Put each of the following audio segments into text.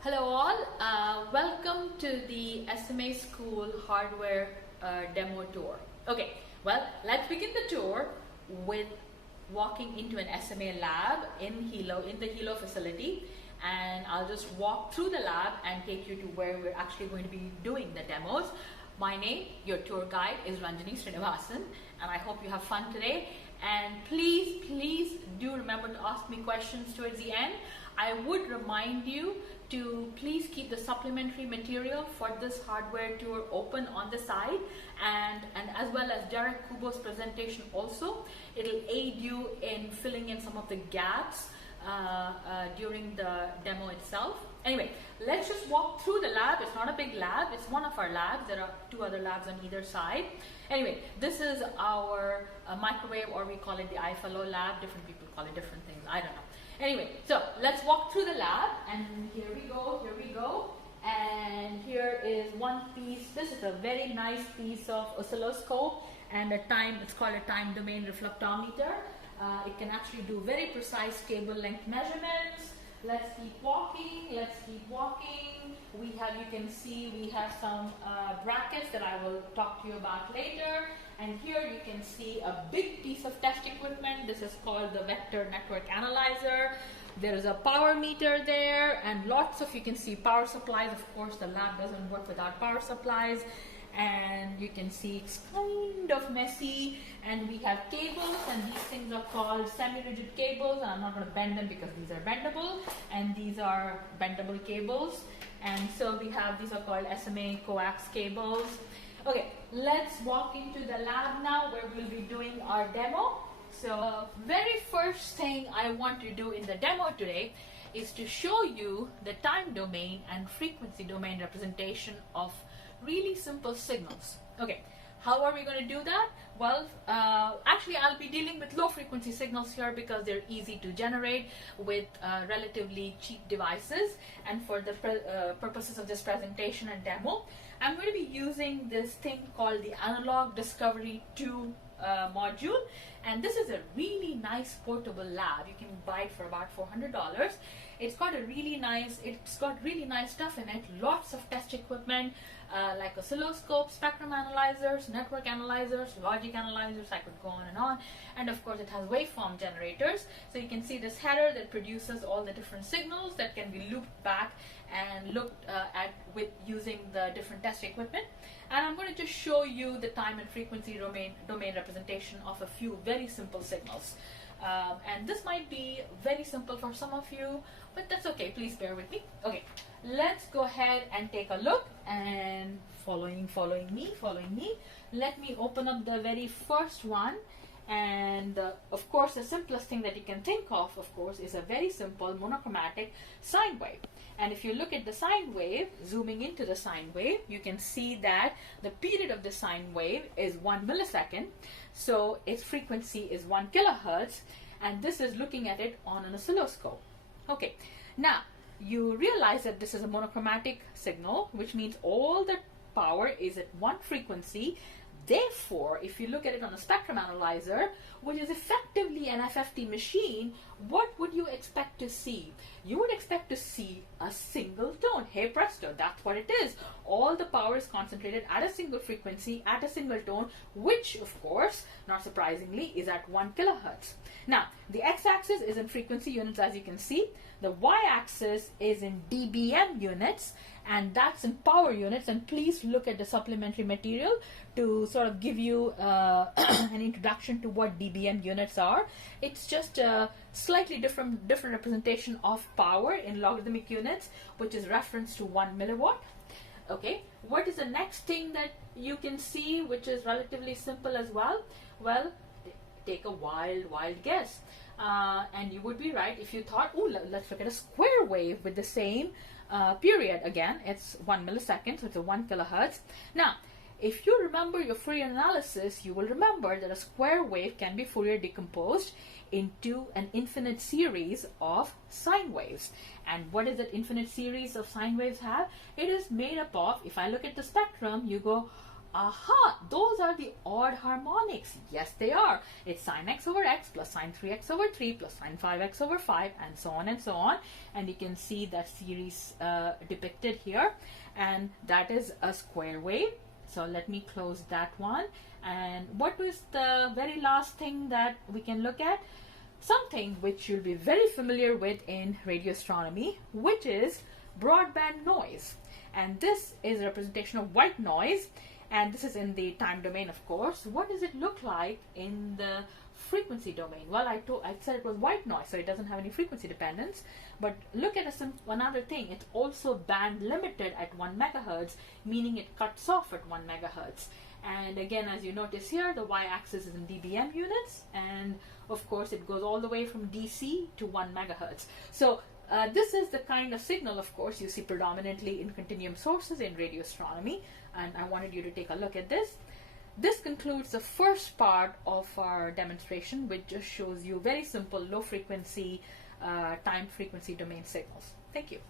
Hello all, welcome to the SMA School Hardware Demo Tour. Okay, well, let's begin the tour with walking into an SMA lab in the Hilo facility, and I'll just walk through the lab and take you to where we're actually going to be doing the demos. My name, your tour guide, is Ranjani Srinivasan, and I hope you have fun today. And please do remember to ask me questions towards the end. I would remind you to please keep the supplementary material for this hardware tour open on the side, and as well as Derek Kubo's presentation also. It'll aid you in filling in some of the gaps during the demo itself. Anyway, let's just walk through the lab. It's not a big lab, it's one of our labs. There are two other labs on either side. Anyway, this is our microwave, or we call it the iFellow lab. Different people call it different things, I don't know. Anyway, so let's walk through the lab, and here we go, and here is one piece. This is a very nice piece of oscilloscope and it's called a time domain reflectometer. It can actually do very precise cable length measurements. Let's keep walking. You can see we have some brackets that I will talk to you about later. And here you can see a big piece of test equipment. This is called the Vector Network Analyzer. There is a power meter there, and lots of, you can see, power supplies. Of course, the lab doesn't work without power supplies. And you can see it's kind of messy, and we have cables, and these things are called semi-rigid cables, and I'm not going to bend them because these are bendable, and these are bendable cables. And so we have, these are called SMA coax cables. Okay, let's walk into the lab now where we'll be doing our demo. So very first thing I want to do in the demo today is to show you the time domain and frequency domain representation of really simple signals. Okay, how are we going to do that? Well, actually I'll be dealing with low frequency signals here because they're easy to generate with relatively cheap devices. And for the purposes of this presentation and demo, I'm going to be using this thing called the Analog Discovery 2 module, and this is a really nice portable lab. You can buy it for about $400. It's got really nice stuff in it. Lots of test equipment like oscilloscopes, spectrum analyzers, network analyzers, logic analyzers. I could go on, and of course it has waveform generators. So you can see this header that produces all the different signals that can be looped back and looked at with using the different test equipment. And I'm going to just show you the time and frequency domain representation of a few very simple signals. And this might be very simple for some of you, but that's okay. Please bear with me. Okay, let's go ahead and take a look, and following me. Let me open up the very first one. And of course, the simplest thing that you can think of course, is a very simple monochromatic sine wave. And if you look at the sine wave, zooming into the sine wave, you can see that the period of the sine wave is 1 millisecond. So its frequency is 1 kilohertz. And this is looking at it on an oscilloscope. Okay, now you realize that this is a monochromatic signal, which means all the power is at one frequency. Therefore, if you look at it on a spectrum analyzer, which is effectively an FFT machine, what would you expect to see? You would expect to see a single tone. Hey presto, that's what it is. All the power is concentrated at a single frequency, at a single tone, which of course, not surprisingly, is at 1 kilohertz. Now, the x-axis is in frequency units, as you can see. The y-axis is in dBm units, and that's in power units. And please look at the supplementary material to sort of give you an introduction to what dBm units are. It's just a slightly different representation of power in logarithmic units, which is reference to 1 milliwatt. Okay, what is the next thing that you can see, which is relatively simple as well? Well, take a wild guess. And you would be right if you thought, oh, let's look at a square wave with the same period. Again, it's 1 millisecond, so it's a 1 kilohertz. Now, if you remember your Fourier analysis, you will remember that a square wave can be Fourier decomposed into an infinite series of sine waves. And what does that infinite series of sine waves have? It is made up of, if I look at the spectrum, you go, aha, those are the odd harmonics. Yes, they are. It's sine x over x plus sine 3x over 3 plus sine 5x over 5 and so on and so on. And you can see that series depicted here. And that is a square wave. So let me close that one. And what was the very last thing that we can look at? Something which you'll be very familiar with in radio astronomy, which is broadband noise. And this is a representation of white noise, and this is in the time domain, of course. What does it look like in the frequency domain? Well, I said it was white noise, so it doesn't have any frequency dependence. But look at another thing. It's also band limited at 1 megahertz, meaning it cuts off at 1 megahertz. And again, as you notice here, the y-axis is in dBm units, and of course it goes all the way from DC to 1 megahertz. So this is the kind of signal, of course, you see predominantly in continuum sources in radio astronomy, and I wanted you to take a look at this. This concludes the first part of our demonstration, which just shows you very simple low frequency time frequency domain signals. Thank you.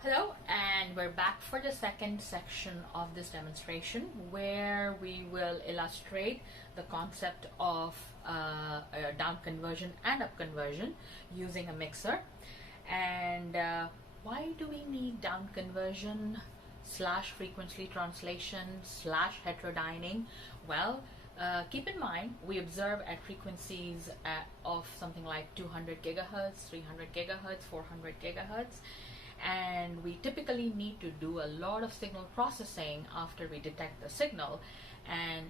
Hello, and we're back for the second section of this demonstration, where we will illustrate the concept of down conversion and up conversion using a mixer. And why do we need down conversion / frequency translation / heterodyning? Well, keep in mind, we observe at frequencies of something like 200 gigahertz, 300 gigahertz, 400 gigahertz. And we typically need to do a lot of signal processing after we detect the signal, and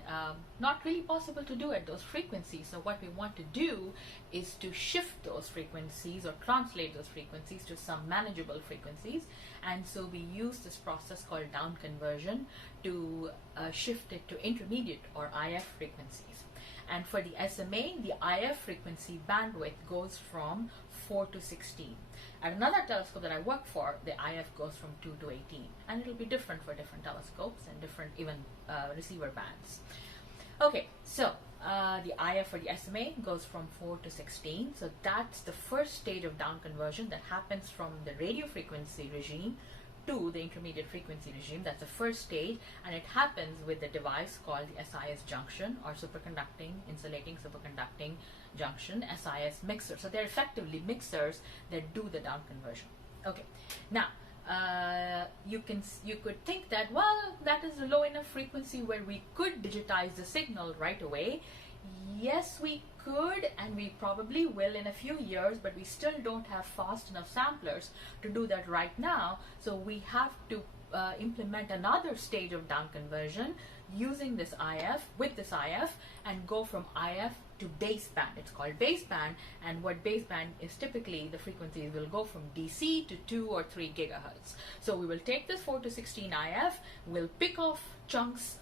not really possible to do at those frequencies. So what we want to do is to shift those frequencies or translate those frequencies to some manageable frequencies, and so we use this process called down conversion to shift it to intermediate or IF frequencies. And for the SMA, the IF frequency bandwidth goes from 4 to 16. At another telescope that I work for, the IF goes from 2 to 18, and it'll be different for different telescopes and different even receiver bands. Okay, so the IF for the SMA goes from 4 to 16. So that's the first stage of down conversion that happens from the radio frequency regime to the intermediate frequency regime. That's the first stage, and it happens with the device called the SIS junction, or insulating superconducting junction, SIS mixer. So they're effectively mixers that do the down conversion. Okay, now you could think that, well, that is a low enough frequency where we could digitize the signal right away. Yes, we could, and we probably will in a few years, but we still don't have fast enough samplers to do that right now. So we have to implement another stage of down conversion using this IF, and go from IF to baseband. It's called baseband, and what baseband is, typically the frequencies will go from DC to 2 or 3 gigahertz. So we will take this 4 to 16 IF, we'll pick off chunks,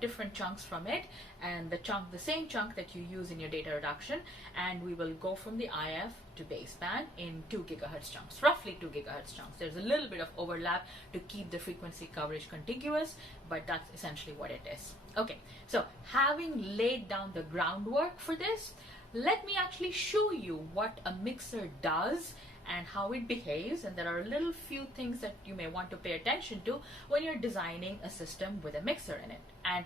different chunks from it, and the same chunk that you use in your data reduction, and we will go from the IF to baseband in 2 gigahertz chunks, roughly 2 gigahertz chunks. There's a little bit of overlap to keep the frequency coverage contiguous, but that's essentially what it is. Okay, so having laid down the groundwork for this, let me actually show you what a mixer does and how it behaves. And there are a little few things that you may want to pay attention to when you're designing a system with a mixer in it. And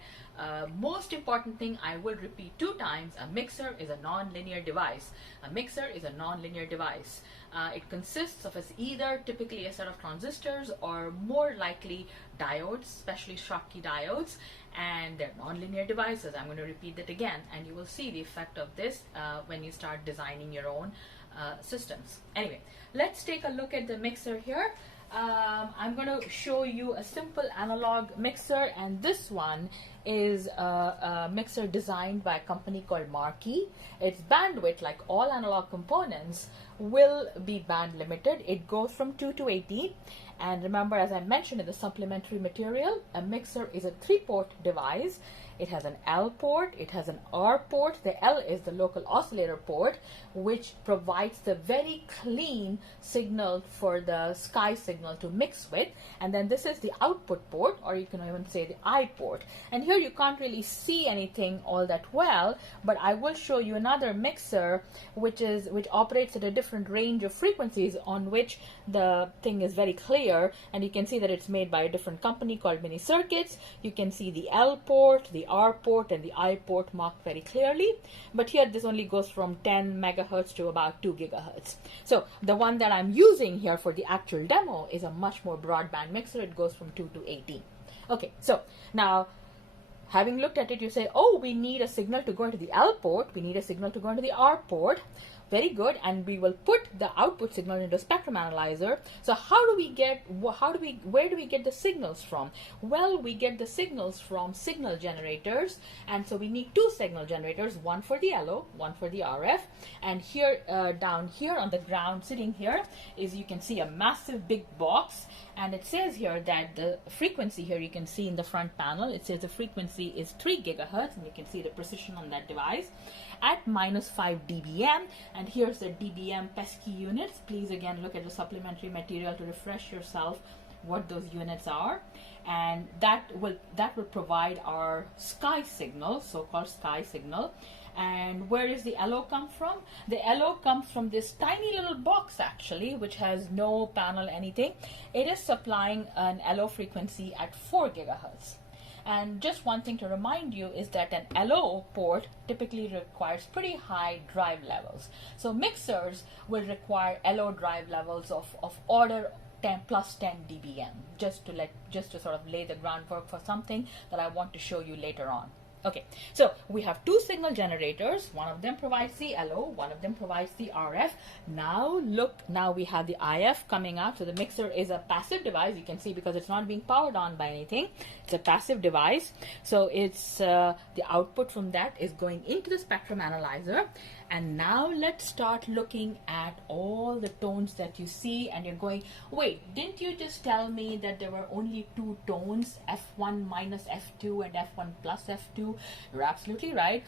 most important thing, I will repeat 2 times, a mixer is a non-linear device. A mixer is a non-linear device. It consists of either typically a set of transistors or more likely diodes, especially Schottky diodes, and they're non-linear devices. I'm going to repeat that again, and you will see the effect of this when you start designing your own systems. Anyway, let's take a look at the mixer here. I'm going to show you a simple analog mixer, and this one is a mixer designed by a company called Marquee. Its bandwidth, like all analog components, will be band limited. It goes from 2 to 18, and remember, as I mentioned in the supplementary material, a mixer is a 3-port device. It has an L port, it has an R port. The L is the local oscillator port, which provides the very clean signal for the sky signal signal to mix with, and then this is the output port, or you can even say the I port. And here you can't really see anything all that well, but I will show you another mixer which operates at a different range of frequencies, on which the thing is very clear, and you can see that it's made by a different company called Mini Circuits. You can see the L port, the R port, and the I port marked very clearly, but here this only goes from 10 megahertz to about 2 gigahertz. So the one that I'm using here for the actual demo is a much more broadband mixer. It goes from 2 to 18. Okay, so now having looked at it, you say, oh, we need a signal to go into the L port, we need a signal to go into the R port. Very good, and we will put the output signal into a spectrum analyzer. So where do we get the signals from? Well, we get the signals from signal generators, and so we need two signal generators, one for the LO, one for the RF. And here, down here on the ground, sitting here, is, you can see a massive big box, and it says here that the frequency here, you can see in the front panel, it says the frequency is 3 gigahertz, and you can see the precision on that device at minus 5 dBm. And here's the dBm pesky units. Please again look at the supplementary material to refresh yourself what those units are, and that will provide our sky signal, so-called sky signal. And where does the LO come from? The LO comes from this tiny little box, actually, which has no panel, anything. It is supplying an LO frequency at 4 gigahertz. And just one thing to remind you is that an LO port typically requires pretty high drive levels. So mixers will require LO drive levels of order 10 plus 10 dBm, just to sort of lay the groundwork for something that I want to show you later on. Okay, so we have two signal generators. One of them provides the LO, one of them provides the RF. Now look, now we have the IF coming out. So the mixer is a passive device, you can see, because it's not being powered on by anything. It's a passive device. So it's the output from that is going into the spectrum analyzer. And now let's start looking at all the tones that you see, and you're going, wait, didn't you just tell me that there were only two tones, F1 minus F2 and F1 plus F2? You're absolutely right.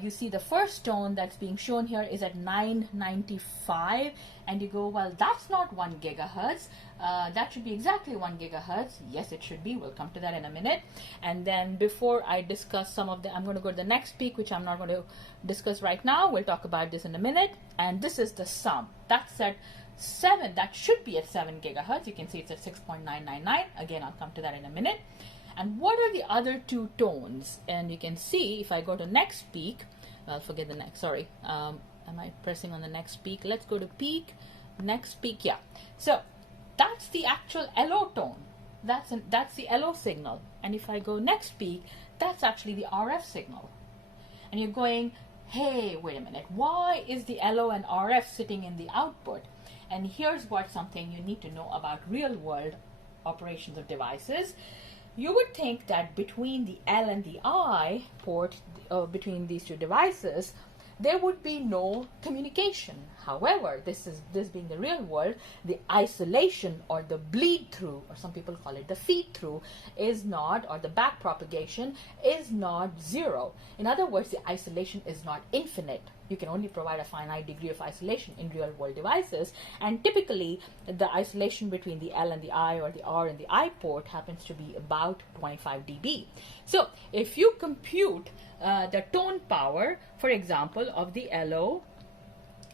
You see the first tone that's being shown here is at 995, and you go, well, that's not 1 gigahertz. That should be exactly 1 gigahertz. Yes, it should be. We'll come to that in a minute. And then before I discuss some of the, I'm going to go to the next peak, which I'm not going to discuss right now. We'll talk about this in a minute. And this is the sum. That's at 7. That should be at 7 gigahertz. You can see it's at 6.999. Again, I'll come to that in a minute. And what are the other two tones? And you can see if I go to next peak, I'll forget the next, sorry. Am I pressing on the next peak? Let's go to peak, next peak, yeah. So that's the actual LO tone. That's the LO signal. And if I go next peak, that's actually the RF signal. And you're going, hey, wait a minute, why is the LO and RF sitting in the output? And here's what something you need to know about real world operations of devices. You would think that between the L and the I port, between these two devices, there would be no communication. However, this being the real world, the isolation or the bleed through, or some people call it the feed through, is not, or the back propagation is not zero. In other words, the isolation is not infinite. You can only provide a finite degree of isolation in real world devices, and typically the isolation between the L and the I, or the R and the I port, happens to be about 25 dB. So if you compute the tone power, for example, of the LO,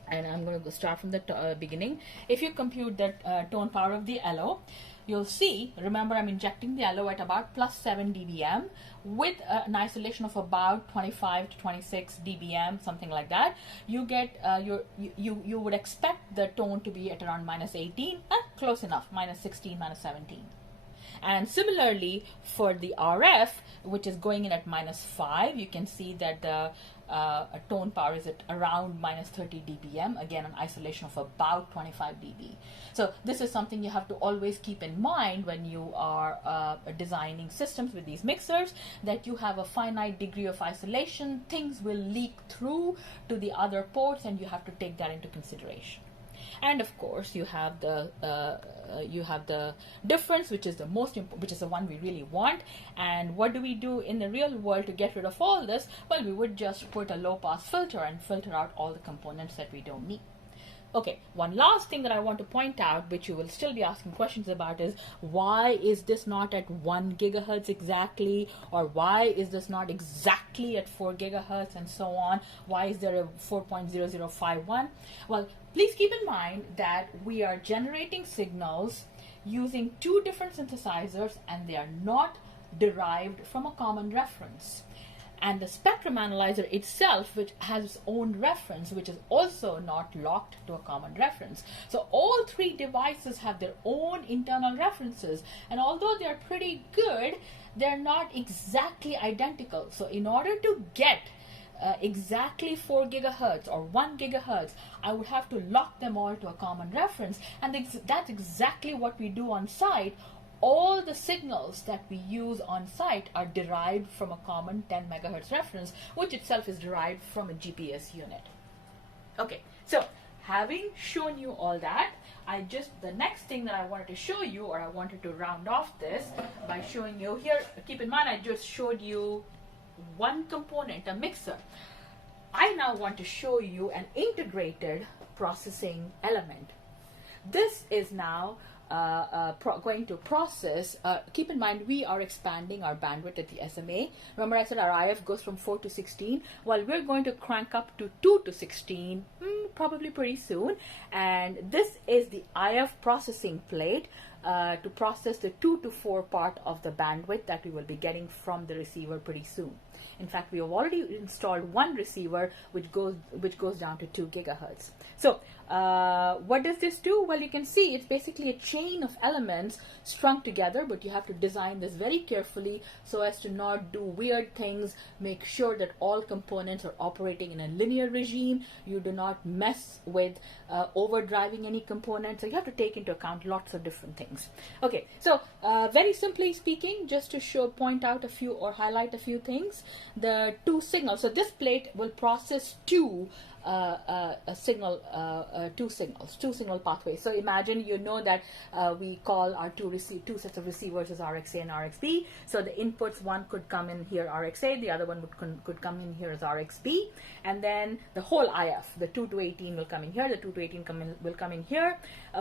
and I'm going to start from the beginning. If you compute the tone power of the LO, you'll see, remember I'm injecting the LO at about plus 7 dBm with an isolation of about 25 to 26 dBm, something like that. You get you would expect the tone to be at around minus 18, close enough, minus 16, minus 17. And similarly for the RF, which is going in at minus 5, you can see that the tone power is at around minus 30 dBm, again an isolation of about 25 dB. So this is something you have to always keep in mind when you are designing systems with these mixers, that you have a finite degree of isolation. Things will leak through to the other ports, and you have to take that into consideration. And of course, you have the difference, which is the most which is the one we really want. And what do we do in the real world to get rid of all this? Well, we would just put a low pass filter and filter out all the components that we don't need. Okay, one last thing that I want to point out, which you will still be asking questions about, is why is this not at 1 gigahertz exactly, or why is this not exactly at 4 gigahertz, and so on? Why is there a 4.0051? Well, please keep in mind that we are generating signals using two different synthesizers, and they are not derived from a common reference. And the spectrum analyzer itself, which has its own reference, which is also not locked to a common reference. So all three devices have their own internal references, and although they're pretty good, they're not exactly identical. So in order to get exactly 4 gigahertz or 1 gigahertz, I would have to lock them all to a common reference, and that's exactly what we do on site. All the signals that we use on site are derived from a common 10 megahertz reference, which itself is derived from a GPS unit. Okay, so having shown you all that, the next thing that I wanted to show you, or I wanted to round off this by showing you here, keep in mind I just showed you one component, a mixer. I now want to show you an integrated processing element. This is now going to process, keep in mind we are expanding our bandwidth at the SMA. Remember I said our IF goes from 4 to 16. Well, we're going to crank up to 2 to 16 probably pretty soon, and this is the IF processing plate to process the 2 to 4 part of the bandwidth that we will be getting from the receiver pretty soon. In fact, we have already installed one receiver which goes down to 2 gigahertz. So what does this do? Well, you can see it's basically a chain of elements strung together, but you have to design this very carefully so as to not do weird things. Make sure that all components are operating in a linear regime. You do not mess with overdriving any component. So you have to take into account lots of different things. Okay, so very simply speaking, just to point out a few or highlight a few things, the two signals. So this plate will process two signal pathways. So imagine that we call our two sets of receivers as RXA and RXB. So the inputs, one could come in here RXA, the other one could come in here as RXB, and then the whole IF, the 2 to 18 will come in here, the 2 to 18 will come in here.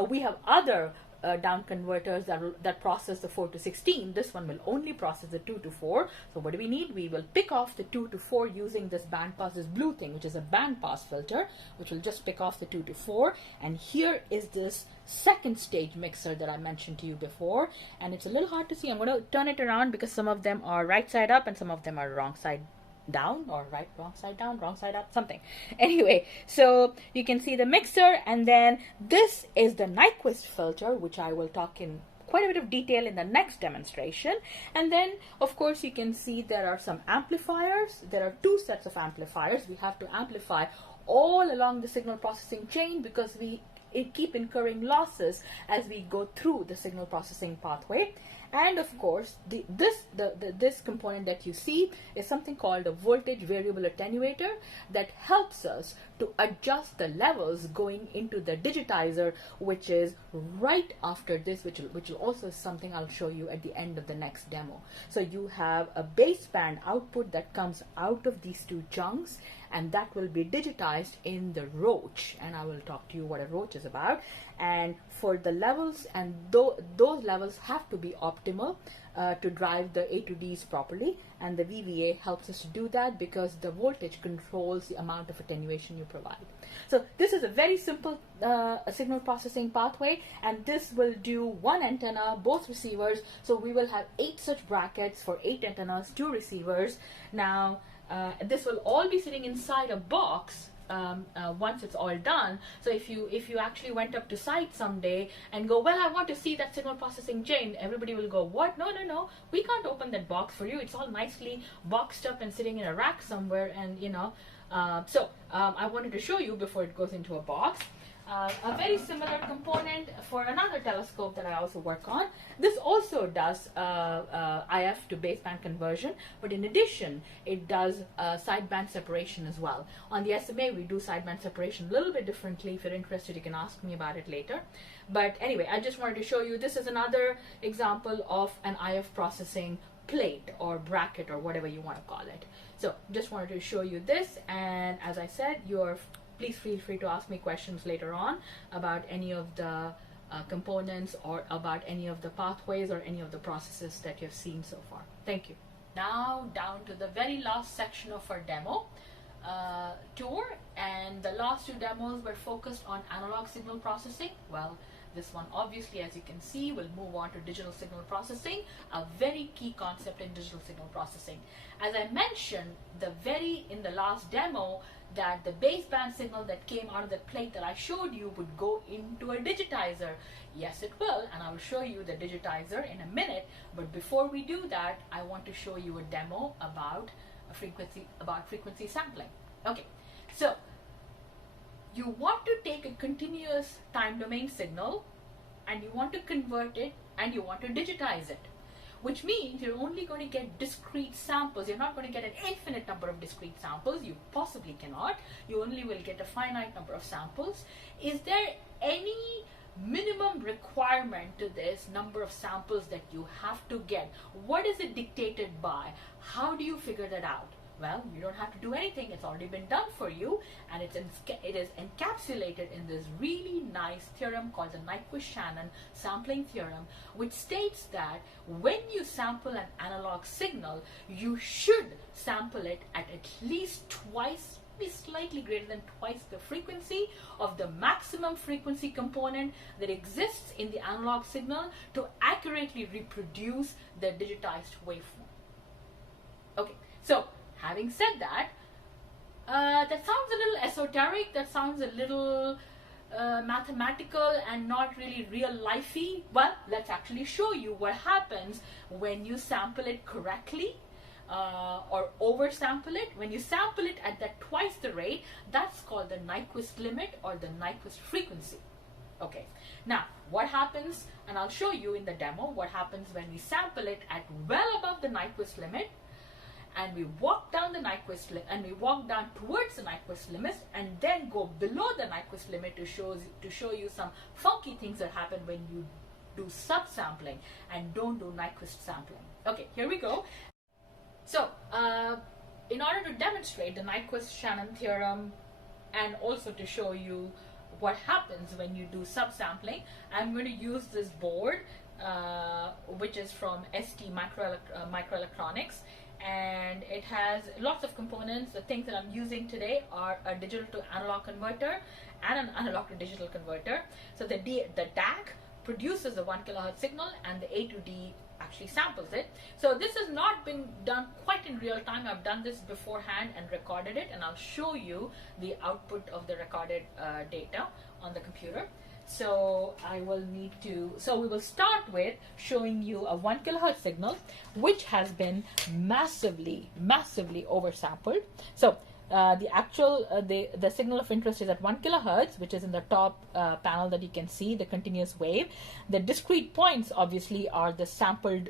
We have other down converters that process the 4 to 16. This one will only process the 2 to 4. So what do we need? We will pick off the 2 to 4 using this band pass, this blue thing, which is a band pass filter, which will just pick off the 2 to 4. And here is this second stage mixer that I mentioned to you before, and it's a little hard to see. I'm going to turn it around because some of them are right side up and some of them are wrong side down, or wrong side down, wrong side up, something. Anyway, so you can see the mixer, and then this is the Nyquist filter, which I will talk in quite a bit of detail in the next demonstration. And then of course you can see there are some amplifiers. There are two sets of amplifiers. We have to amplify all along the signal processing chain because we keep incurring losses as we go through the signal processing pathway. And of course, this component that you see is something called a voltage variable attenuator that helps us to adjust the levels going into the digitizer, which is right after this, which will also is something I'll show you at the end of the next demo. So you have a baseband output that comes out of these two chunks, and that will be digitized in the roach, and I will talk to you what a roach is about. And for the levels, and those levels have to be optimal to drive the A to Ds properly, and the VVA helps us to do that because the voltage controls the amount of attenuation you provide. So this is a very simple signal processing pathway, and this will do one antenna, both receivers. So we will have 8 such brackets for 8 antennas, 2 receivers. Now this will all be sitting inside a box once it's all done. So if you actually went up to site someday and go, well, I want to see that signal processing chain, everybody will go, what? No, we can't open that box for you. It's all nicely boxed up and sitting in a rack somewhere, and I wanted to show you before it goes into a box. A very similar component for another telescope that I also work on. This also does IF to baseband conversion, but in addition, it does sideband separation as well. On the SMA, we do sideband separation a little bit differently. If you're interested, you can ask me about it later. But anyway, I just wanted to show you, this is another example of an IF processing plate or bracket or whatever you want to call it. So just wanted to show you this, and as I said, your please feel free to ask me questions later on about any of the components or about any of the pathways or any of the processes that you've seen so far. Thank you. Now down to the very last section of our demo tour, and the last two demos were focused on analog signal processing. Well, this one obviously, as you can see, will move on to digital signal processing, a very key concept in digital signal processing. As I mentioned in the last demo, that the baseband signal that came out of the plate that I showed you would go into a digitizer. Yes, it will, and I will show you the digitizer in a minute. But before we do that, I want to show you a demo about frequency sampling. Okay, so you want to take a continuous time domain signal and you want to convert it and you want to digitize it, which means you're only going to get discrete samples. You're not going to get an infinite number of discrete samples. You possibly cannot. You only will get a finite number of samples. Is there any minimum requirement to this number of samples that you have to get? What is it dictated by? How do you figure that out? Well, you don't have to do anything. It's already been done for you, and it is encapsulated in this really nice theorem called the Nyquist-Shannon sampling theorem, which states that when you sample an analog signal, you should sample it at least twice, maybe slightly greater than twice the frequency of the maximum frequency component that exists in the analog signal to accurately reproduce the digitized waveform. Okay, so having said that, that sounds a little esoteric, that sounds a little mathematical and not really real lifey. Well, let's actually show you what happens when you sample it correctly or oversample it. When you sample it at that twice the rate, that's called the Nyquist limit or the Nyquist frequency. Okay, now what happens, and I'll show you in the demo, what happens when we sample it at well above the Nyquist limit, and we walk down the Nyquist and we walk down towards the Nyquist limit and then go below the Nyquist limit to show you some funky things that happen when you do subsampling and don't do Nyquist sampling. Okay, here we go. So in order to demonstrate the Nyquist-Shannon theorem and also to show you what happens when you do subsampling, I'm going to use this board which is from ST Microelectronics, and it has lots of components. The things that I'm using today are a digital to analog converter and an analog to digital converter. So the DAC produces a 1 kilohertz signal and the A to D actually samples it. So this has not been done quite in real time. I've done this beforehand and recorded it, and I'll show you the output of the recorded data on the computer. So we will start with showing you a 1 kilohertz signal which has been massively oversampled. So the signal of interest is at 1 kilohertz, which is in the top panel that you can see, the continuous wave. The discrete points obviously are the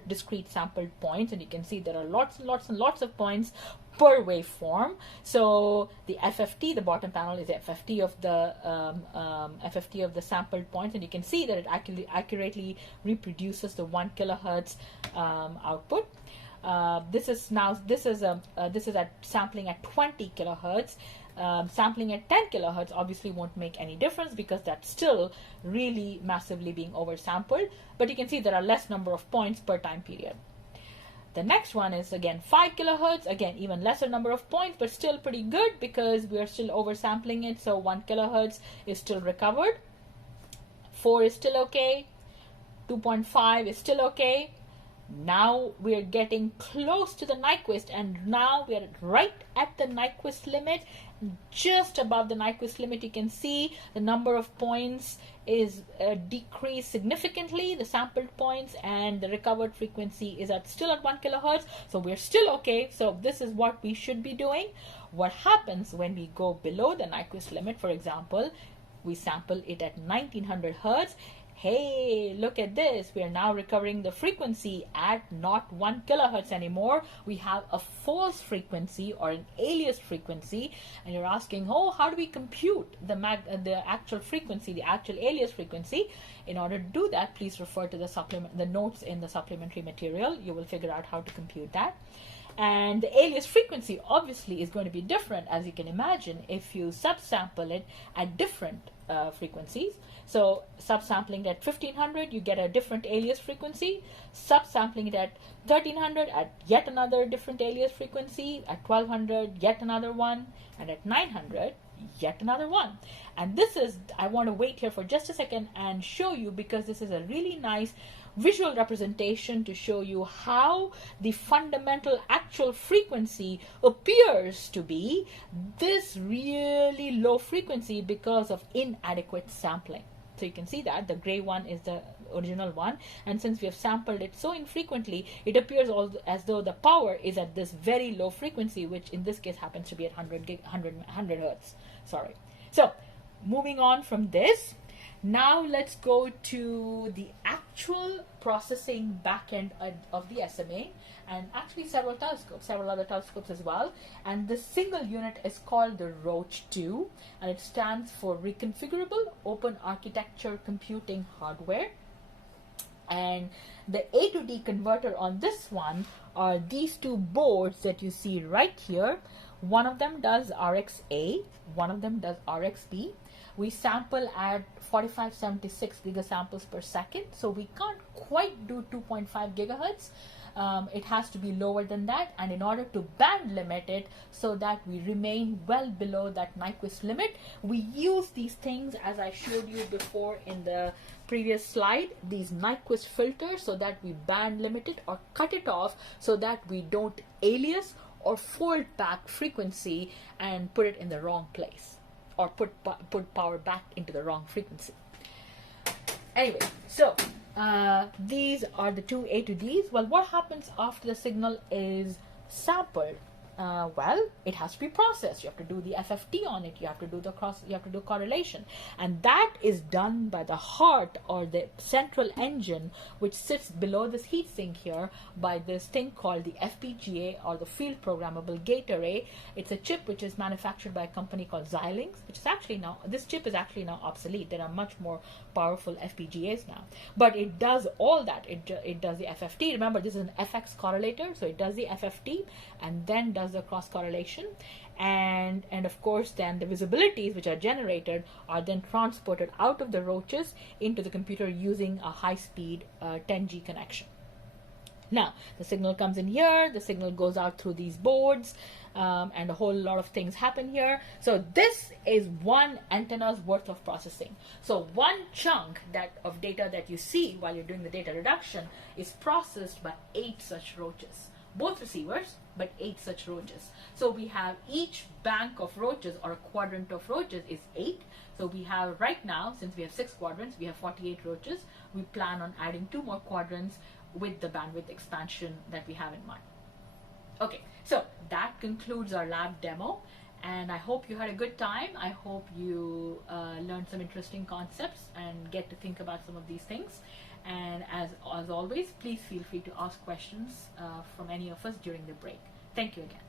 discrete sampled points, and you can see there are lots and lots of points per waveform. So the FFT, the bottom panel, is the FFT of the sampled points, and you can see that it accurately reproduces the 1 kilohertz output. This is at sampling at 20 kilohertz. Sampling at 10 kilohertz obviously won't make any difference because that's still really massively being oversampled, but you can see there are less number of points per time period. The next one is again 5 kilohertz, again even lesser number of points, but still pretty good because we are still oversampling it, so 1 kilohertz is still recovered. 4 is still okay, 2.5 is still okay. Now we are getting close to the Nyquist, and now we are right at the Nyquist limit. Just above the Nyquist limit, you can see the number of points is decreased significantly, the sampled points, and the recovered frequency is still at 1 kilohertz. So we're still okay. So this is what we should be doing. What happens when we go below the Nyquist limit? For example, we sample it at 1900 hertz. Hey, look at this. We are now recovering the frequency at not 1 kilohertz anymore. We have a false frequency or an alias frequency. And you're asking, oh, how do we compute the actual frequency, the actual alias frequency? In order to do that, please refer to the notes in the supplementary material. You will figure out how to compute that. And the alias frequency obviously is going to be different, as you can imagine, if you subsample it at different frequencies. So subsampling it at 1500, you get a different alias frequency. Subsampling it at 1300, at yet another different alias frequency. At 1200, yet another one. And at 900, yet another one. And this is, I want to wait here for just a second and show you, because this is a really nice visual representation to show you how the fundamental actual frequency appears to be this really low frequency because of inadequate sampling. So you can see that the gray one is the original one, and since we have sampled it so infrequently, it appears as though the power is at this very low frequency, which in this case happens to be at 100 hertz. Sorry. So moving on from this, now let's go to the actual processing backend of the SMA, and actually several other telescopes as well. And this single unit is called the Roach2, and it stands for Reconfigurable Open Architecture Computing Hardware. And the A to D converter on this one are these two boards that you see right here. One of them does RxA, one of them does RxB. We sample at 4576 gigasamples per second, so we can't quite do 2.5 gigahertz. It has to be lower than that, and in order to band limit it so that we remain well below that Nyquist limit, we use these things as I showed you before in the previous slide, these Nyquist filters, so that we band limit it or cut it off so that we don't alias or fold back frequency and put it in the wrong place, or put power back into the wrong frequency. Anyway, so these are the two A to Ds. Well, what happens after the signal is sampled? Well, it has to be processed. You have to do the FFT on it. You have to do you have to do correlation, and that is done by the heart, or the central engine, which sits below this heatsink here, by this thing called the FPGA, or the Field Programmable Gate Array. It's a chip which is manufactured by a company called Xilinx, which is actually now, this chip is actually now obsolete. There are much more powerful FPGAs now, but it does all that. It does the FFT. Remember, this is an FX correlator, so it does the FFT and then does the cross correlation, and of course then the visibilities which are generated are then transported out of the roaches into the computer using a high-speed 10G connection. Now the signal comes in here, the signal goes out through these boards, and a whole lot of things happen here. So this is one antenna's worth of processing. So one chunk of data that you see while you're doing the data reduction is processed by 8 such roaches. Both receivers, but 8 such roaches. So we have each bank of roaches, or a quadrant of roaches, is 8. So we have right now, since we have 6 quadrants, we have 48 roaches. We plan on adding 2 more quadrants with the bandwidth expansion that we have in mind. Okay, so that concludes our lab demo, and I hope you had a good time. I hope you learned some interesting concepts and get to think about some of these things. And as always, please feel free to ask questions from any of us during the break. Thank you again.